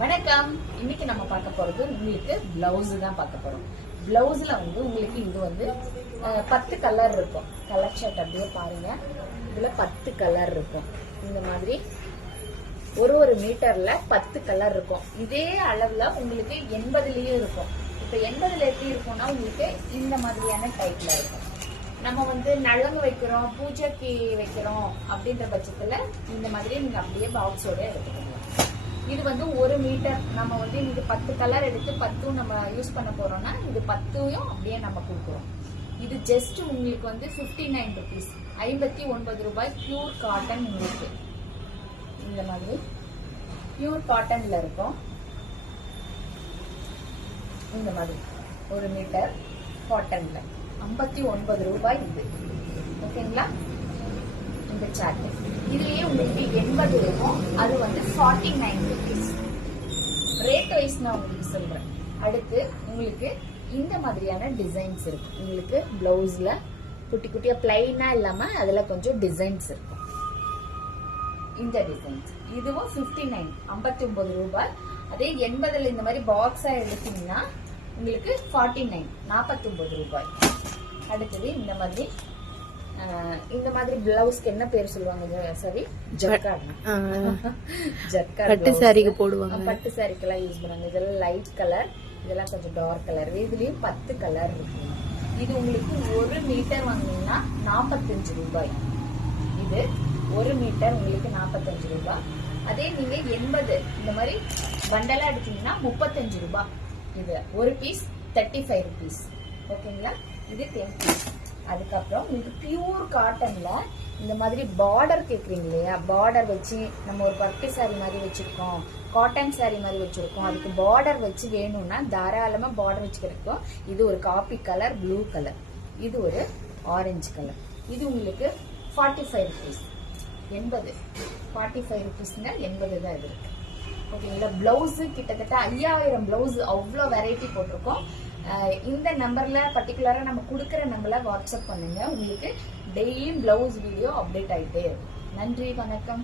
வணக்கம். இன்னைக்கு நம்ம பார்க்க போறது உங்களுக்கு பிளவுஸ் தான் பார்க்க போறோம். பிளவுஸ்ல உங்களுக்கு இது 10 கலர் இருக்கும். கலர் ஷர்ட் அப்படியே பாருங்க. இதுல 10 கலர் இருக்கும். இந்த மாதிரி ஒரு மீட்டர்ல 10 கலர் இருக்கும். இதே அளவுல உங்களுக்கு 80லயும் இருக்கும். இப்ப 80ல எப்படி இருக்கும்னா உங்களுக்கு இந்த மாதிரியான டைப்ல இருக்கும். நம்ம நலங்கு வைக்கிறோம், பூஜைக்கு வைக்கிறோம் அப்படின்ற பட்சத்துல இந்த மாதிரி நீங்க அப்படியே பாக்ஸோட எடுத்துக்கலாம். இது 1 மீட்டர். நம்ம இன்னைக்கு 10 கலர் எடுத்து 10 நம்ம யூஸ் பண்ண போறோம்னா இது 10யும் அப்படியே நம்ம கொடுக்குறோம். இது ஜஸ்ட் உங்களுக்கு 59 ருபீஸ், 59 ரூபாய். Pure cotton. உங்களுக்கு இந்த மாதிரி பியூர் காட்டன்ல இருக்கும். இந்த மாதிரி 1 மீட்டர் காட்டன்ல 59 ரூபாய். இது ஓகேங்களா? இந்த சார்ட் இதுலயே உங்களுக்கு 80 இருக்கும். அது 49 ருபீஸ். ரேட் வைஸ் நான் உங்களுக்கு சொல்றேன். அடுத்து உங்களுக்கு இந்த மாதிரியான டிசைன்ஸ் இருக்கு. உங்களுக்கு பிளவுஸ்ல குட்டி குட்டியா பிளைனா இல்லாம அதுல கொஞ்சம் டிசைன்ஸ் இருக்கும். இந்த டிசைன்ஸ் இதுவும் 59 ரூபாய். அதே 80ல இந்த மாதிரி பாக்ஸா எடுத்தீங்கன்னா உங்களுக்கு 49 ரூபாய். அடுத்தது இந்த மாதிரி பிளவுஸ்க்கு என்ன பேர் சொல்லுவாங்க? சரி, ஜக்கார்ட். பட்டு சாரிக்கு போடுவாங்க. பட்டு சாரிக்கெல்லாம் யூஸ் பண்ணுவாங்க. இதெல்லாம் லைட் கலர், இதெல்லாம் கொஞ்சம் டார்க் கலர். இதுலயும் 10 கலர் இருக்கு. இது உங்களுக்கு 1 மீட்டர் வாங்கினீங்கன்னா 45 ரூபாய். இது 1 மீட்டர் உங்களுக்கு 45 ரூபாய். அதே நீங்க 80 இந்த மாதிரி பண்டலா எடுத்தீங்கன்னா 35 ரூபாய். இது ஒரு பீஸ் 35 ருபீஸ். ஓகேங்களா? இது 10 பீஸ். அதுக்கப்புறம் உங்களுக்கு பியூர் காட்டன்ல இந்த மாதிரி பார்டர் கேக்குறீங்க இல்லையா? பார்டர் வச்சு நம்ம ஒரு பட்டு சாரி மாதிரி வச்சிருக்கோம், காட்டன் சாரி மாதிரி வச்சிருக்கோம், அதுக்கு பார்டர் வச்சு வேணும்னா தாராளமா பார்டர் வச்சுக்கிறோம். இது ஒரு காபி கலர், ப்ளூ கலர், இது ஒரு ஆரஞ்சு கலர். இது உங்களுக்கு 45 ருபீஸ். 80 45 ருபீஸ்ங்க. 80 தான் இது இருக்கு. ஓகேங்களா? பிளவுஸ் கிட்டத்தட்ட 5000 பிளவுஸ் அவ்வளோ வெரைட்டி போட்டிருக்கோம். இந்த நம்பர்ல பர்டிகுலரா நம்ம கொடுக்குற நம்பர்ல வாட்ஸ்அப் பண்ணுங்க. உங்களுக்கு டெய்லியும் பிளவுஸ் வீடியோ அப்டேட் ஆயிட்டே இருக்கும். நன்றி, வணக்கம்.